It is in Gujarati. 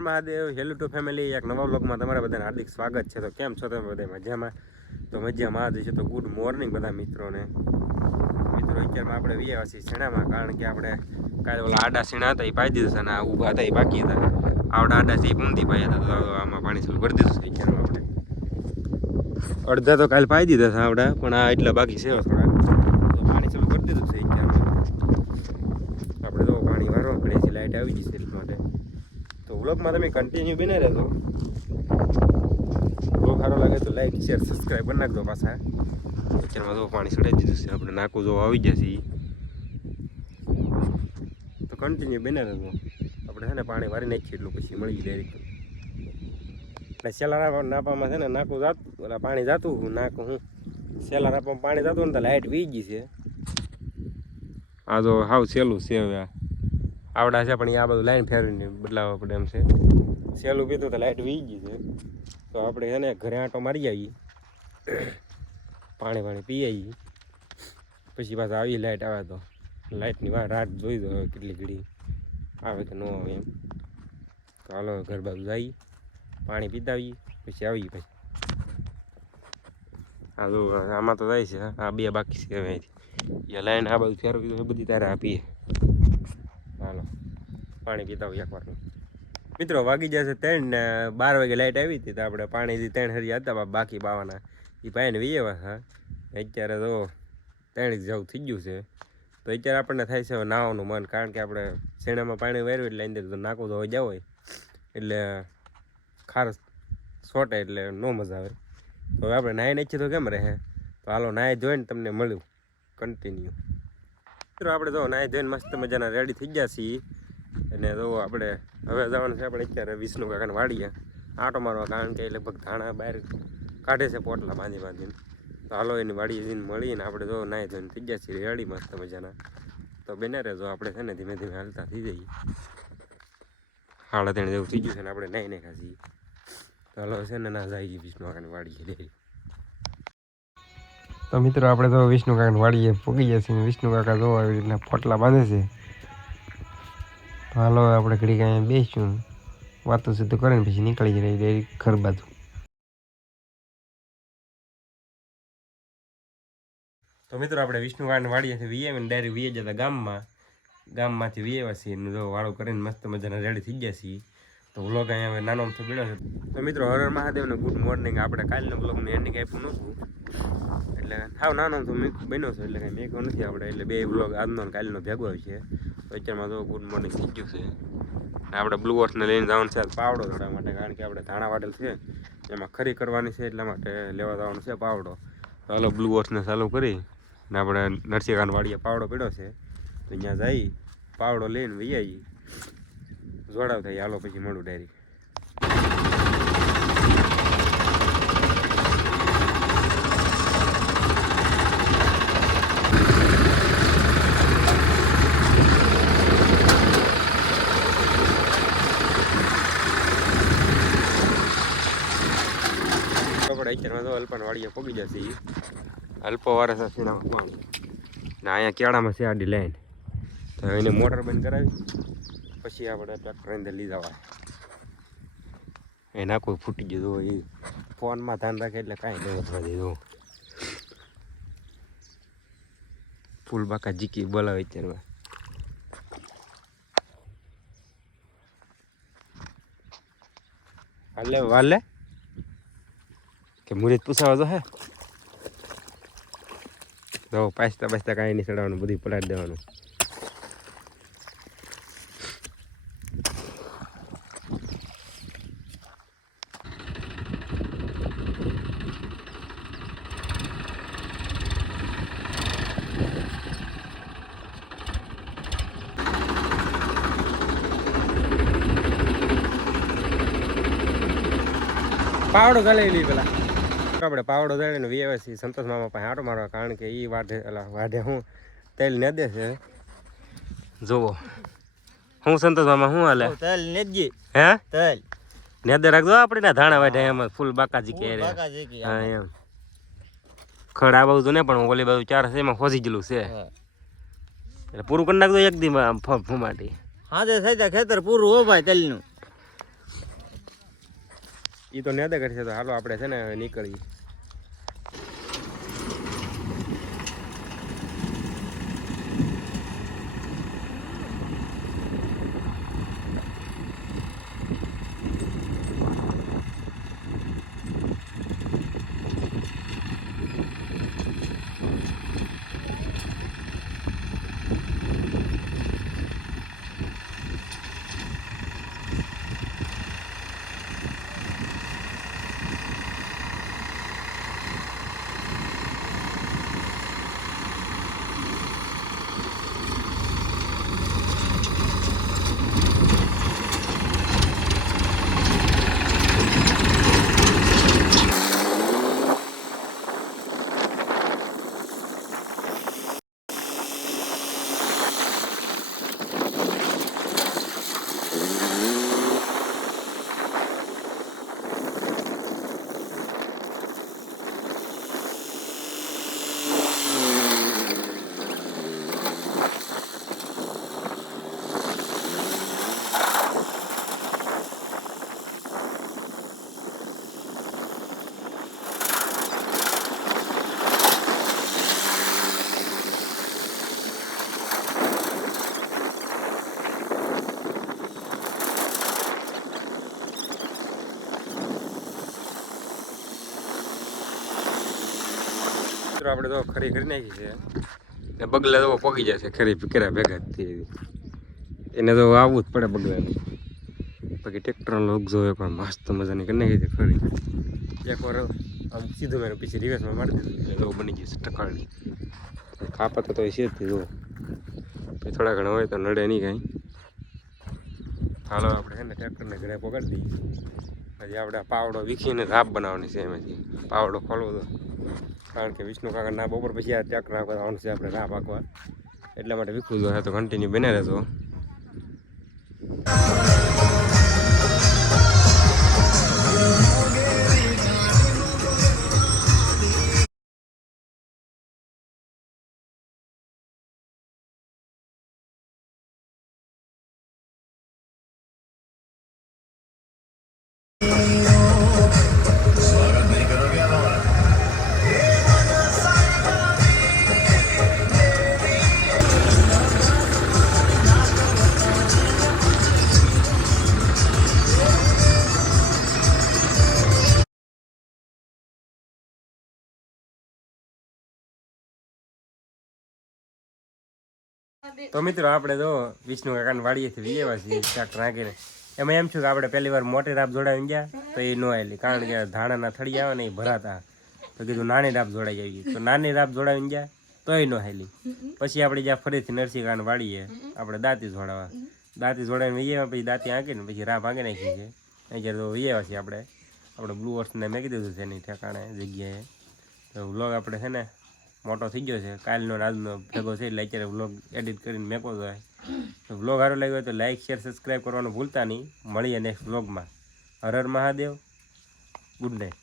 મહાદેવ હેલો ટુ ફેમિલી એક નવા વ્લોગમાં તમારા બધાને હાર્દિક સ્વાગત છે. તો કેમ છો તમે બધા મજામાં? તો મજામાં જ છે. તો ગુડ મોર્નિંગ બધા મિત્રોને. અત્યારમાં આપણે વિયાવાસી શેણામાં, કારણ કે આપણે કાલે ઓલા આડા શેણા હતા એ પાઈ દીધા છે અને આ ઊભા હતા એ બાકી હતા. આવડા આડા છે એ પૂમતી પાઈ હતા, તો આમાં પાણી ચાલુ કરી દીધું છે. અત્યારમાં આપણે અડધા તો કાલે પાઈ દીધા છે આવડા, પણ આ એટલા બાકી છે થોડા, તો પાણી ચાલુ કરી દીધું છે. અત્યારમાં આપણે તો પાણી વારવા પડે છે, લાઇટ આવી જશે એટલા માટે. તો વ્લોગમાં તમે કન્ટિન્યુ બને રહેજો. વ્લોગ સારો લાગે તો લાઈક શેર સબસ્ક્રાઈબ કરી નાખજો. પાછા અત્યારમાં તો પાણી ચડાવી દીધું છે, આપણે નાકું જો આવી જશે તો કન્ટિન્યુ બને રહેજો. આપણે છે ને પાણી વારી નાખીએ એટલું પછી મળી ડાયરેક્ટ. એટલે સેલા નાપામાં છે ને નાકું જાતું, એટલે પાણી જાતું નાકું હું સેલા નાપામાં પાણી જાતું ને તો લાઇટ વી ગઈ છે. આ તો હાવ સહેલું છે. હવે આવડા છે પણ આ બધું લાઈન ફેરવીને બદલાવવા પડે એમ છે. સહેલું પીધું તો લાઇટ વી ગઈ છે. તો આપણે છે ને ઘરે આંટો મારી આવીએ, પાણી પી આવીએ, પછી પાછા આવી લાઇટ આવે તો લાઇટની રાત જોઈ દો હવે કેટલી ઘડી આવે કે ન આવે એમ. તો હાલો ઘર બાજુ જઈએ, પાણી પીતા આવીએ, પછી આવીએ. પછી હા જો આમાં તો જાય છે, આ બે બાકી છે. હવે એ લાઈન આ બાજુ ફેરવી તો બધી તારે આપીએ. હાલો પાણી પીતા હોય એકવાર. મિત્રો વાગી જશે 3 ને 12 વાગે લાઇટ આવી હતી, તો આપણે પાણી 3 હરી હતા બાકી બાવાના એ પાઈને વીએવા હા. અત્યારે તો 3 જેવું થઈ ગયું છે. તો અત્યારે આપણને થાય છે હવે નાવાનું મન, કારણ કે આપણે શેણામાં પાણી વાર્યું એટલે અંદર તો નાખવું તો જાવ હોય એટલે ખાસ છોટે એટલે ન મજા આવે. તો હવે આપણે નાહી નાખીએ તો કેમ રહે? તો હાલો નાહી ધોઈને તમને મળ્યું કન્ટિન્યુ. મિત્રો આપણે તો નાહી ધોઈને મસ્ત મજાના રેડી થઈ ગયા છીએ, અને તો આપણે હવે જવાનું છે. આપણે અત્યારે વિષ્ણુ કાકાને વાડીએ આંટો મારવા, કારણ કે લગભગ ધાણા બહાર કાઢે છે પોટલા બાંધીને. તો હાલો એની વાડીએ જઈને મળીને આપણે તો નાહી ધોઈને થઈ ગયા છીએ રેડી મસ્ત મજાના. તો બને રહેજો, આપણે છે ને ધીમે ધીમે હાલતા થઈ જઈએ. 3:30 જેવું થઈ ગયું છે ને આપણે નાહી નાખ્યા છીએ. તો હાલો છે ને ના જાય વિષ્ણુ કાકાની વાડીએ. તો મિત્રો આપણે તો વિષ્ણુ કાકાની વાડીએ પૂગી ગયા છીએ. વિષ્ણુ કાકા જો આવી રીતના પોટલા બાંધે છે. તો હાલો આપણે ઘડી કાંઈ બેસીશું, વાતો સીધું કરીને પછી નીકળી જઈએ ડાયરેક્ટ ઘર બાજુ. તો મિત્રો આપણે વિષ્ણુ કાકાની વાડીએથી વીએ ડાયરેક્ટ વીએ જતા ગામમાંથી વીએવા છીએ. જો વાળો કરીને મસ્ત મજાના રેડી થઈ ગયા છીએ. તો વ્લોગ અહીંયા હવે નાનો અમથો બન્યો છે. તો મિત્રો હર હર મહાદેવને ગુડ મોર્નિંગ. આપણે કાલનો વ્લોગને એન્ડિંગ આપ્યું નહોતું, એટલે સાવ નાનો અમથો બન્યો છે, એટલે કંઈ મેં કહ્યું નથી આપણે. એટલે 2 વ્લોગ આજનો કાલનો ભેગો હોય છે. તો અત્યારમાં તો ગુડ મોર્નિંગ થઈ ગયું છે. આપણે બ્લુ વોર્સને લઈને જવાનું છે પાવડો થોડા માટે, કારણ કે આપણે ધાણા વાટેલ છે એમાં ખરી કરવાની છે, એટલા માટે લેવા જવાનું છે પાવડો. તો હાલો બ્લુ વોર્સને ચાલુ કરી ને આપણે નરસિંહકાન વાડીએ પાવડો પડ્યો છે, તો અહીંયા જઈ પાવડો લઈને વહી આવી જોડાવ થાય. હાલો પછી મળું ડાયરેક્ટ. અત્યારમાં તો અલ્પાન વાડીએ પોગી જશે. અલ્પો વારે છે સીણામાં પાણી ને અહીંયા કેળામાં છે આડી લાઈન. તો એને મોટર બંધ કરાવી પછી આપણે ટ્રેક્ટર અંદર લઈ જવા. એના કોઈ ફૂટી ગયું હોય એ ફોનમાં ધ્યાન રાખે એટલે કાંઈ નહીં વધવા દીધું. ફૂલ બાકા જીકી બોલાવે અત્યારમાં. હાલે વાલે કે મુરીત પૂછાવા તો હે તો પાસ્તા કાંઈ નહીં ચડાવવાનું, બધું પલાટ દેવાનું. પાવડો ચાલે લઈ પેલા આપણે પાવડો દળીને વીએ છીએ સંતોષ મામા પાસે આંટો મારવા, કારણ કે એ વાઢે હું તેલ ને દે છે. જોવો હું સંતોષ મામા શું હાલે તેલ નેજી હે તેલ નેદે રાખજો. આપણે ધાણા વાઢે એમાં ફૂલ બાકાજી કે હા એમ ખડ આ બાજુ ને પણ ઓલી બાજુ 4 છે એમાં ખોજી ગયેલું છે, એટલે પૂરું કરી નાખજો એક દી ફૂમાટી. હા જે થઈ જાય ખેતર પૂરું હો ભાઈ તેલનું. એ તો નેદે કરશે. તો હાલો આપણે છે ને નીકળીએ. આપણે તો ખરી કરી નાખી છે ને બગલા તો પગી જશે ખરી કર્યા ભેગા થઈ. એને તો આવવું જ પડે બગલાને. બાકી ટ્રેક્ટરનો લોક જોયો પણ મસ્ત મજાની કરી નાખી છે ખરી. એકવાર આમ સીધું મેં પછી રિવર્સમાં મારી દીધું એટલે તો બની જશે ટકાળી. કાપા તો છે જ જુઓ પછી થોડા ઘણા હોય તો નડે નહીં કાંઈ. હાલો આપણે છે ને ટ્રેક્ટરને ઘરે પકડી દઈએ. પછી આપણે પાવડો વીખીને રાપ બનાવવાની છે. એમાંથી પાવડો ખોલવો તો કારણ કે વિષ્ણુ કાકા ના બપોર પછી આ ટ્રેક્ટર આવવાનું છે આપણે રાપ આખવા. એટલા માટે વીખવું જોઈએ. તો કન્ટિન્યુ બને રહેતો. તો મિત્રો આપણે જો વિષ્ણુ કાકાને વાડીએથી વીએવા છીએ ટ્રેક્ટર નાખીને. એમાં એમ છું કે આપણે પહેલી વાર મોટી રાપ જોડાવીને ગયા તો એ ન આવેલી કારણ કે ધાણાના થળી આવે ને એ ભરાતા. તો કીધું નાની રાપ જોડાઈ આવી. તો નાની રાપ જોડાવીને ગયા તો એ ન આવેલી. પછી આપણે જ્યાં ફરીથી નરસિંહ કાકાને વાડીએ આપણે દાંતી જોડાવા. દાંતી જોડાવીને વીએવા પછી દાંતી આંકીને પછી રાપ આંકી નાખી છે. અહીંયા તો વીએવા છીએ આપણે બ્લુ વર્સને મેં કીધું હતું એની ઠેકાણે જગ્યાએ. તો વ્લોગ આપણે છે ને મોટો થઈ ગયો છે. કાલનો રાજનો ભેગો છે એટલે અત્યારે વ્લોગ એડિટ કરીને મેકો જાય. તો વ્લોગ સારો લાગ્યો હોય તો લાઇક શેર સબસ્ક્રાઈબ કરવાનું ભૂલતા નહીં. મળીએ નેક્સ્ટ વ્લોગમાં. હર હર મહાદેવ. Good night.